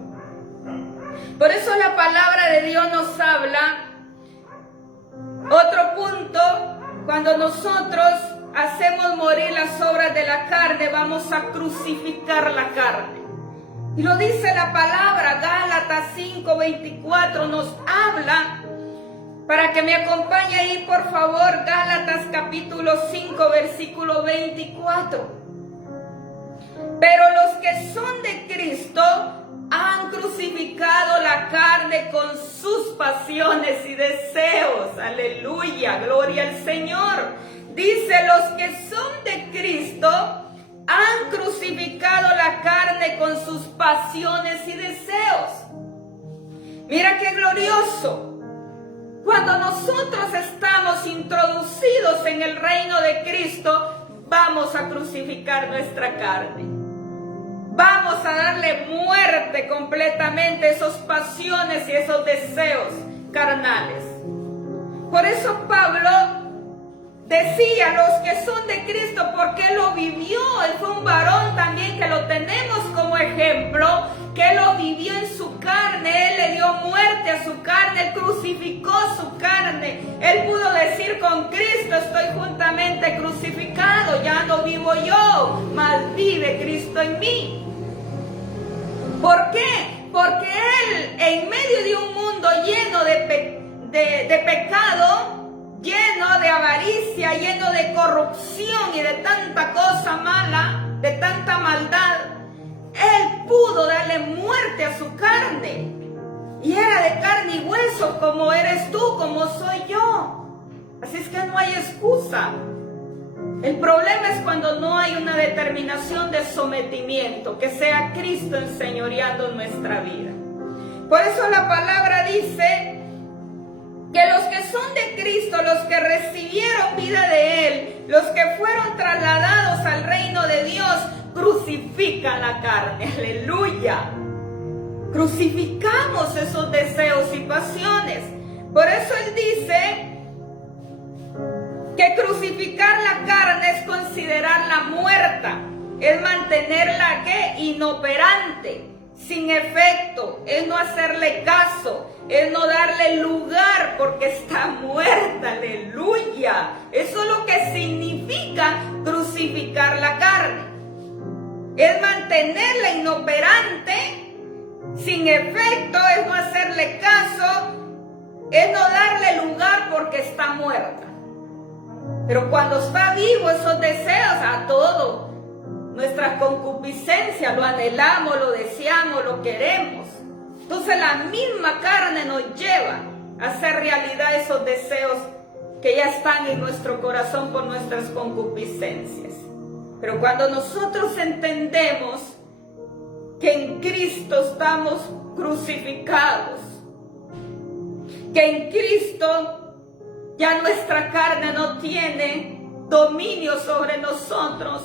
Por eso la palabra de Dios nos habla. Otro punto, cuando nosotros hacemos morir las obras de la carne, vamos a crucificar la carne. Y lo dice la palabra, Gálatas 5:24 nos habla, para que me acompañe ahí por favor, Gálatas capítulo 5, versículo 24. Pero los que son de Cristo han crucificado la carne con sus pasiones y deseos. Aleluya, gloria al Señor. Dice, los que son de Cristo han crucificado la carne con sus pasiones y deseos. Mira qué glorioso. Cuando nosotros estamos introducidos en el reino de Cristo, vamos a crucificar nuestra carne. Vamos a darle muerte completamente a esas pasiones y esos deseos carnales. Por eso Pablo decía, los que son de Cristo, porque Él lo vivió. Él fue un varón también que lo tenemos como ejemplo, que Él lo vivió en su carne. Él le dio muerte a su carne, Él crucificó su carne. Él pudo decir, con Cristo estoy juntamente crucificado, ya no vivo yo, mas vive Cristo en mí. ¿Por qué? Porque Él, en medio de un mundo lleno de pecado, lleno de avaricia, lleno de corrupción y de tanta cosa mala, de tanta maldad, Él pudo darle muerte a su carne. Y era de carne y hueso, como eres tú, como soy yo. Así es que no hay excusa. El problema es cuando no hay una determinación de sometimiento, que sea Cristo enseñoreando nuestra vida. Por eso la palabra dice que los que son de Cristo, los que recibieron vida de Él, los que fueron trasladados al reino de Dios, crucifican la carne. ¡Aleluya! Crucificamos esos deseos y pasiones. Por eso Él dice que crucificar la carne es considerarla muerta, es mantenerla ¿qué? Inoperante, sin efecto, es no hacerle caso, es no darle lugar porque está muerta. Aleluya. Eso es lo que significa crucificar la carne. Es mantenerla inoperante, sin efecto, es no hacerle caso, es no darle lugar porque está muerta. Pero cuando está vivo, esos deseos, a todo, nuestra concupiscencia, lo anhelamos, lo deseamos, lo queremos. Entonces la misma carne nos lleva a hacer realidad esos deseos que ya están en nuestro corazón por nuestras concupiscencias. Pero cuando nosotros entendemos que en Cristo estamos crucificados, que en Cristo ya nuestra carne no tiene dominio sobre nosotros,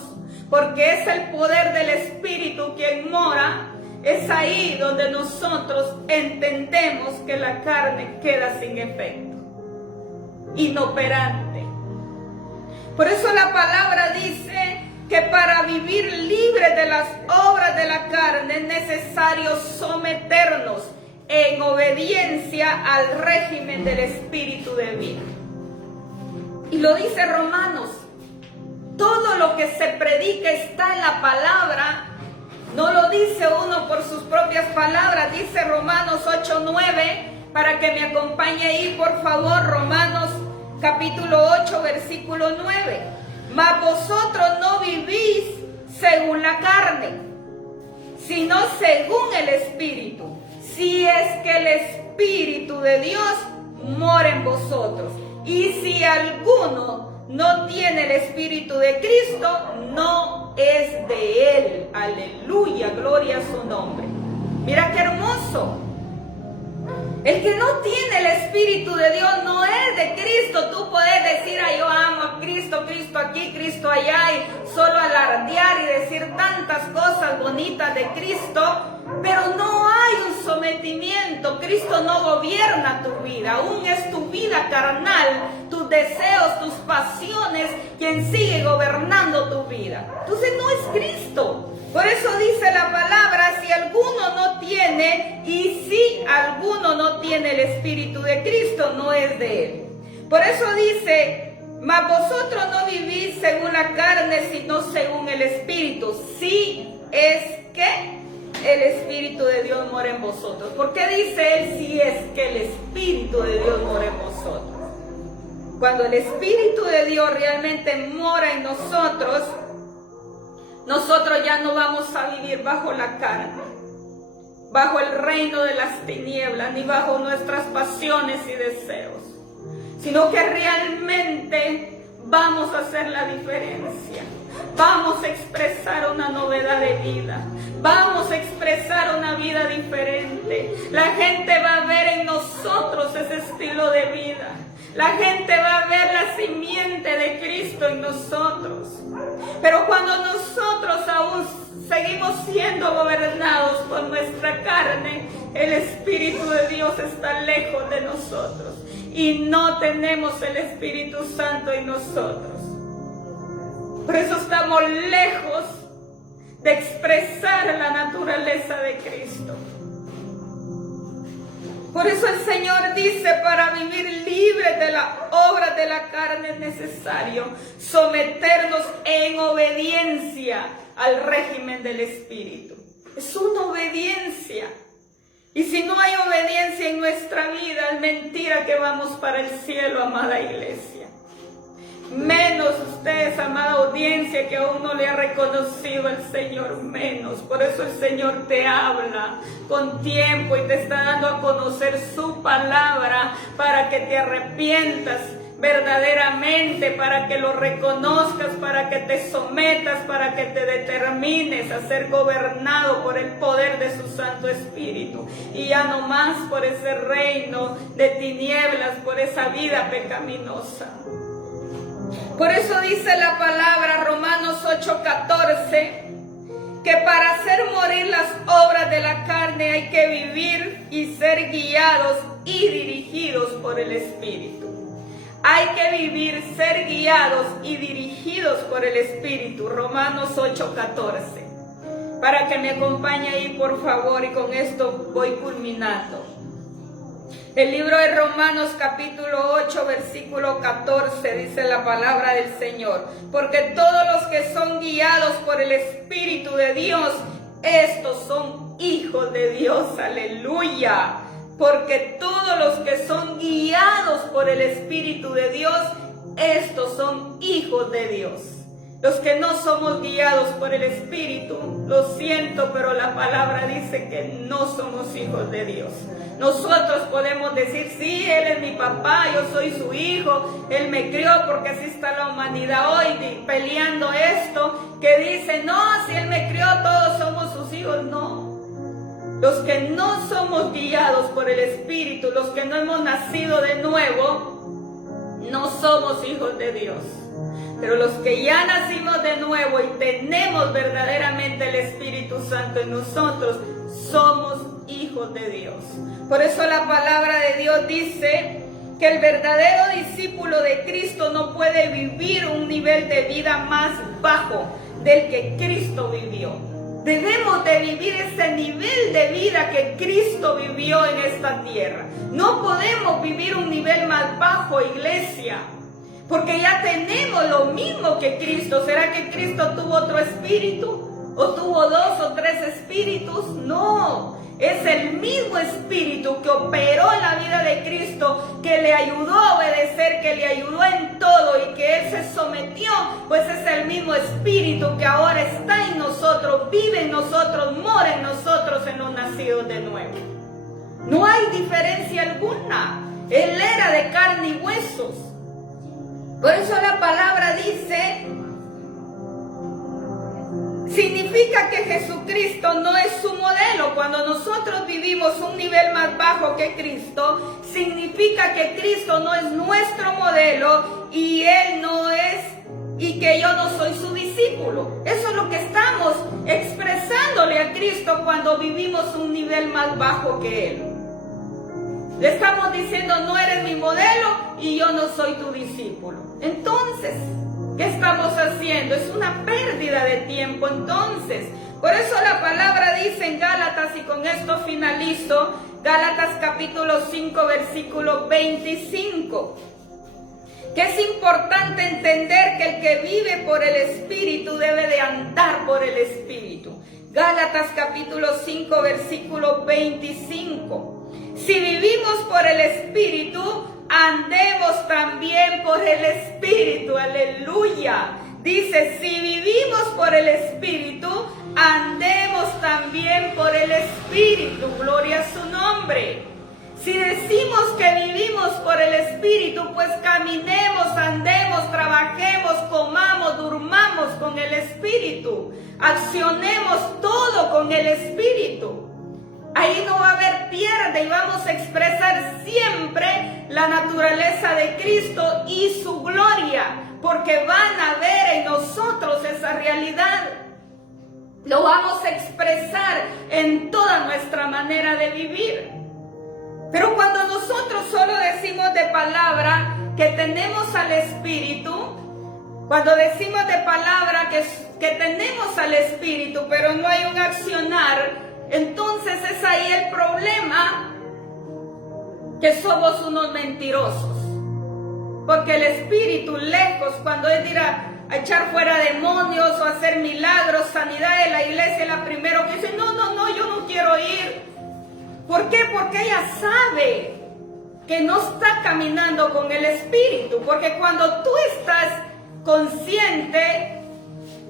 porque es el poder del Espíritu quien mora, es ahí donde nosotros entendemos que la carne queda sin efecto, inoperante. Por eso la palabra dice que para vivir libres de las obras de la carne es necesario someternos en obediencia al régimen del Espíritu de vida. Y lo dice Romanos, todo lo que se predica está en la palabra, no lo dice uno por sus propias palabras, dice Romanos 8:9, para que me acompañe ahí por favor, Romanos capítulo 8, versículo 9. Mas vosotros no vivís según la carne, sino según el Espíritu, si es que el Espíritu de Dios mora en vosotros. Y si alguno no tiene el Espíritu de Cristo, no es de Él. Aleluya, gloria a su nombre. Mira qué hermoso. El que no tiene el Espíritu de Dios no es de Cristo. Tú puedes decir, yo amo a Cristo, Cristo aquí, Cristo allá, y solo alardear y decir tantas cosas bonitas de Cristo, pero no hay un sometimiento. Cristo no gobierna tu vida, aún es tu vida carnal, tus deseos, tus pasiones, quien sigue gobernando tu vida. Entonces no es Cristo. Por eso dice la palabra, si alguno no tiene, y si alguno no tiene el Espíritu de Cristo, no es de Él. Por eso dice, mas vosotros no vivís según la carne, sino según el Espíritu. Si es que el Espíritu de Dios mora en vosotros. ¿Por qué dice Él si es que el Espíritu de Dios mora en vosotros? Cuando el Espíritu de Dios realmente mora en nosotros, nosotros ya no vamos a vivir bajo la carne, bajo el reino de las tinieblas, ni bajo nuestras pasiones y deseos, sino que realmente vamos a hacer la diferencia. Vamos a expresar una novedad de vida. Vamos a expresar una vida diferente. La gente va a ver en nosotros ese estilo de vida. La gente va a ver la simiente de Cristo en nosotros. Pero cuando nosotros aún seguimos siendo gobernados por nuestra carne, el Espíritu de Dios está lejos de nosotros y no tenemos el Espíritu Santo en nosotros. Por eso estamos lejos de expresar la naturaleza de Cristo. Por eso el Señor dice, para vivir libres de las obras de la carne es necesario someternos en obediencia al régimen del Espíritu. Es una obediencia. Y si no hay obediencia en nuestra vida, es mentira que vamos para el cielo, amada iglesia. Menos ustedes, amada audiencia, que aún no le ha reconocido al Señor, menos. Por eso el Señor te habla con tiempo y te está dando a conocer su palabra para que te arrepientas verdaderamente, para que lo reconozcas, para que te sometas, para que te determines a ser gobernado por el poder de su Santo Espíritu y ya no más por ese reino de tinieblas, por esa vida pecaminosa. Por eso dice la palabra, Romanos 8:14, que para hacer morir las obras de la carne hay que vivir y ser guiados y dirigidos por el Espíritu. Hay que vivir, ser guiados y dirigidos por el Espíritu. Romanos 8:14. Para que me acompañe ahí, por favor, y con esto voy culminando. El libro de Romanos capítulo 8, versículo 14, dice la palabra del Señor. Porque todos los que son guiados por el Espíritu de Dios, estos son hijos de Dios. Aleluya. Porque todos los que son guiados por el Espíritu de Dios, estos son hijos de Dios. Los que no somos guiados por el Espíritu, lo siento, pero la palabra dice que no somos hijos de Dios. Nosotros podemos decir, sí, Él es mi papá, yo soy su hijo, Él me crió, porque así está la humanidad hoy peleando esto, que dice, no, si Él me crió, todos somos sus hijos. No. Los que no somos guiados por el Espíritu, los que no hemos nacido de nuevo, no somos hijos de Dios. Pero los que ya nacimos de nuevo y tenemos verdaderamente el Espíritu Santo en nosotros, somos hijos de Dios. Por eso la palabra de Dios dice que el verdadero discípulo de Cristo no puede vivir un nivel de vida más bajo del que Cristo vivió. Debemos de vivir ese nivel de vida que Cristo vivió en esta tierra. No podemos vivir un nivel más bajo, iglesia, porque ya tenemos lo mismo que Cristo. ¿Será que Cristo tuvo otro espíritu? ¿O tuvo 2 o 3 espíritus? No, es el mismo espíritu que operó en la vida de Cristo, que le ayudó a obedecer, que le ayudó en todo y que Él se sometió. Pues es el mismo espíritu que ahora está en nosotros, vive en nosotros, mora en nosotros, en los nacidos de nuevo. No hay diferencia alguna. Él era de carne y huesos. Por eso la palabra dice, significa que Jesucristo no es su modelo. Cuando nosotros vivimos un nivel más bajo que Cristo, significa que Cristo no es nuestro modelo y Él no es, y que yo no soy su discípulo. Eso es lo que estamos expresándole a Cristo cuando vivimos un nivel más bajo que Él. Le estamos diciendo, no eres mi modelo y yo no soy tu discípulo. Entonces, ¿qué estamos haciendo? Es una pérdida de tiempo. Entonces, por eso la palabra dice en Gálatas, y con esto finalizo, Gálatas capítulo 5, versículo 25, que es importante entender que el que vive por el Espíritu debe de andar por el Espíritu. Gálatas capítulo 5, versículo 25. Si vivimos por el Espíritu, andemos también por el Espíritu. Aleluya. Dice, si vivimos por el Espíritu, andemos también por el Espíritu. Gloria a su nombre. Si decimos que vivimos por el Espíritu, pues caminemos, andemos, trabajemos, con el Espíritu. Accionemos todo con el Espíritu. Ahí no va a haber pierde y vamos a expresar siempre la naturaleza de Cristo y su gloria, porque van a ver en nosotros esa realidad. Lo vamos a expresar en toda nuestra manera de vivir. Pero cuando nosotros solo decimos de palabra que tenemos al Espíritu, cuando decimos de palabra que tenemos al Espíritu, pero no hay un accionar, entonces es ahí el problema, que somos unos mentirosos. Porque el Espíritu, lejos, cuando es ir a echar fuera demonios o hacer milagros, sanidad de la iglesia, la primero que dice, no, yo no quiero ir. ¿Por qué? Porque ella sabe que no está caminando con el Espíritu. Porque cuando tú estás consciente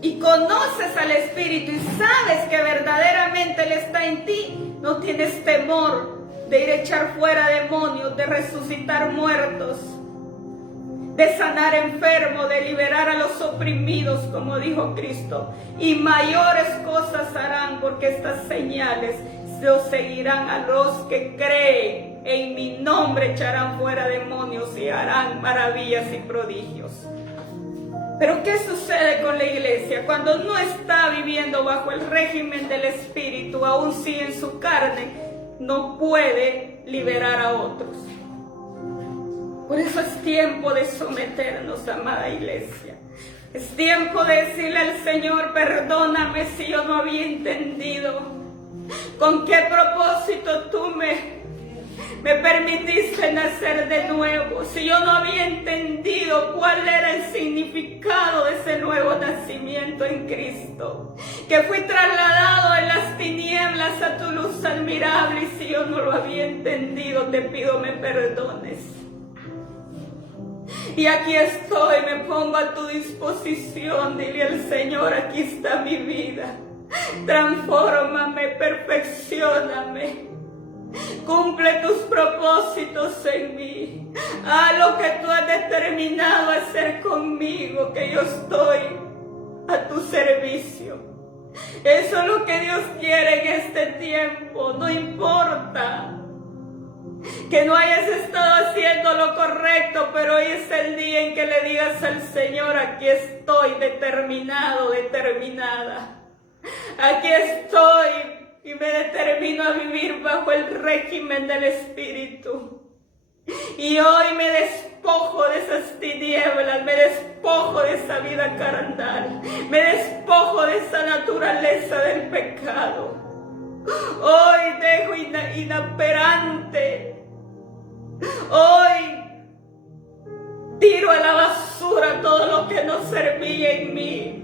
y conoces al Espíritu y sabes que verdaderamente Él está en ti, no tienes temor de ir a echar fuera demonios, de resucitar muertos, de sanar enfermos, de liberar a los oprimidos, como dijo Cristo. Y mayores cosas harán, porque estas señales los seguirán a los que creen. En mi nombre echarán fuera demonios y harán maravillas y prodigios. Pero ¿qué sucede con la iglesia? Cuando no está viviendo bajo el régimen del Espíritu, aún si en su carne no puede liberar a otros. Por eso es tiempo de someternos, amada iglesia. Es tiempo de decirle al Señor, perdóname si yo no había entendido con qué propósito tú me permitiste nacer de nuevo. Si yo no había entendido cuál era el significado de ese nuevo nacimiento en Cristo. Que fui trasladado en las tinieblas a tu luz admirable. Y si yo no lo había entendido, te pido me perdones. Y aquí estoy, me pongo a tu disposición. Dile al Señor, aquí está mi vida. Transfórmame, perfeccióname. Cumple tus propósitos en mí. Haz lo que tú has determinado hacer conmigo, que yo estoy a tu servicio. Eso es lo que Dios quiere en este tiempo. No importa que no hayas estado haciendo lo correcto, pero hoy es el día en que le digas al Señor, aquí estoy determinado, determinada. Aquí estoy y me determino a vivir bajo el régimen del Espíritu. Y hoy me despojo de esas tinieblas, me despojo de esa vida carnal, me despojo de esa naturaleza del pecado. Hoy dejo inoperante. Hoy tiro a la basura todo lo que no servía en mí.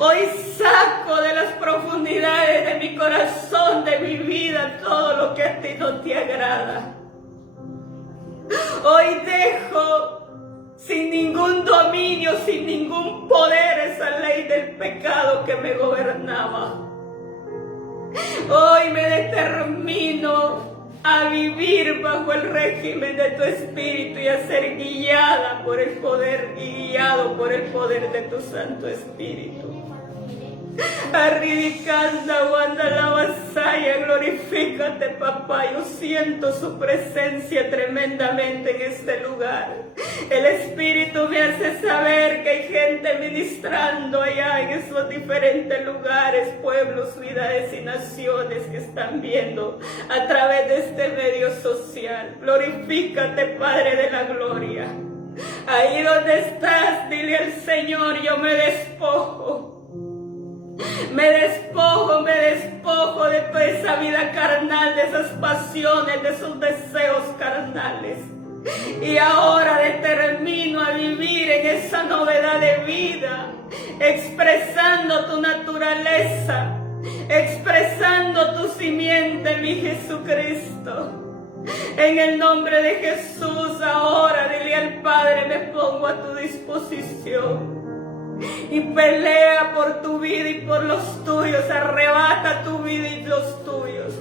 Hoy saco de las profundidades de mi corazón, de mi vida, todo lo que a ti no te agrada. Hoy dejo sin ningún dominio, sin ningún poder esa ley del pecado que me gobernaba. Hoy me determino a vivir bajo el régimen de tu Espíritu y a ser guiada por el poder y guiado por el poder de tu Santo Espíritu. Arridicanda, Wanda, la vasalla, glorifícate, papá. Yo siento su presencia tremendamente en este lugar. El Espíritu me hace saber que hay gente ministrando allá en esos diferentes lugares, pueblos, ciudades y naciones que están viendo a través de este medio social. Glorifícate, Padre de la gloria. Ahí donde estás, dile al Señor, yo me despojo. Me despojo de toda esa vida carnal, de esas pasiones, de esos deseos carnales. Y ahora determino a vivir en esa novedad de vida, expresando tu naturaleza, expresando tu simiente, mi Jesucristo. En el nombre de Jesús, ahora dile al Padre, me pongo a tu disposición. Y pelea por tu vida y por los tuyos, arrebata tu vida y los tuyos.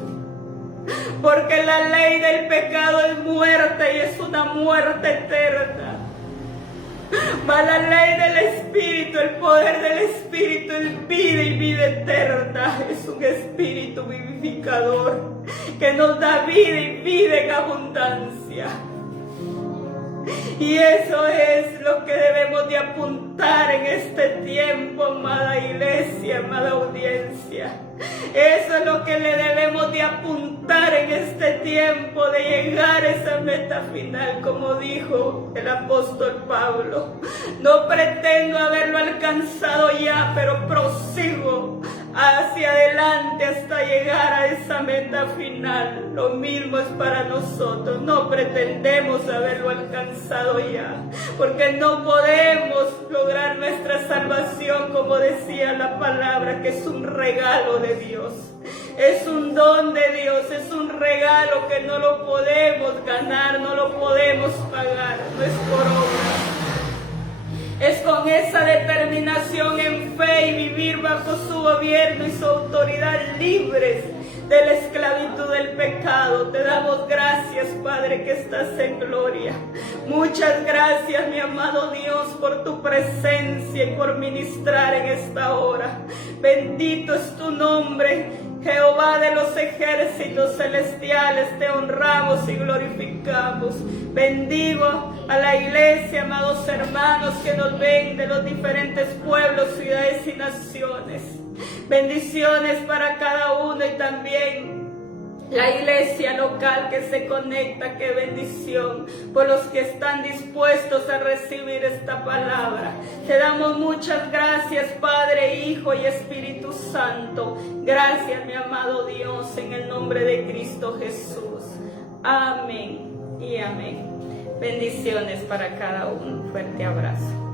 Porque la ley del pecado es muerte y es una muerte eterna. Mas la ley del Espíritu, el poder del Espíritu es vida y vida eterna. Es un Espíritu vivificador que nos da vida y vida en abundancia. Y eso es lo que debemos de apuntar en este tiempo, amada iglesia, amada audiencia. Eso es lo que le debemos de apuntar en este tiempo, de llegar a esa meta final, como dijo el apóstol Pablo. No pretendo haberlo alcanzado ya, pero prosigo hacia adelante hasta llegar a esa meta final. Lo mismo es para nosotros. No pretendemos haberlo alcanzado ya, porque no podemos lograr nuestra salvación, como decía la palabra, que es un regalo de Dios. Es un don de Dios, es un regalo que no lo podemos ganar, no lo podemos pagar, no es por obra. Es con esa determinación en fe y vivir bajo su gobierno y su autoridad, libres de la esclavitud del pecado. Te damos gracias, Padre, que estás en gloria. Muchas gracias, mi amado Dios, por tu presencia y por ministrar en esta hora. Bendito es tu nombre, Jehová de los ejércitos celestiales. Te honramos y glorificamos. Bendigo a la iglesia, amados hermanos que nos ven de los diferentes pueblos, ciudades y naciones. Bendiciones para cada uno y también la iglesia local que se conecta. Qué bendición por los que están dispuestos a recibir esta palabra. Te damos muchas gracias, Padre, Hijo y Espíritu Santo. Gracias, mi amado Dios, en el nombre de Cristo Jesús. Amén y amén. Bendiciones para cada uno. Fuerte abrazo.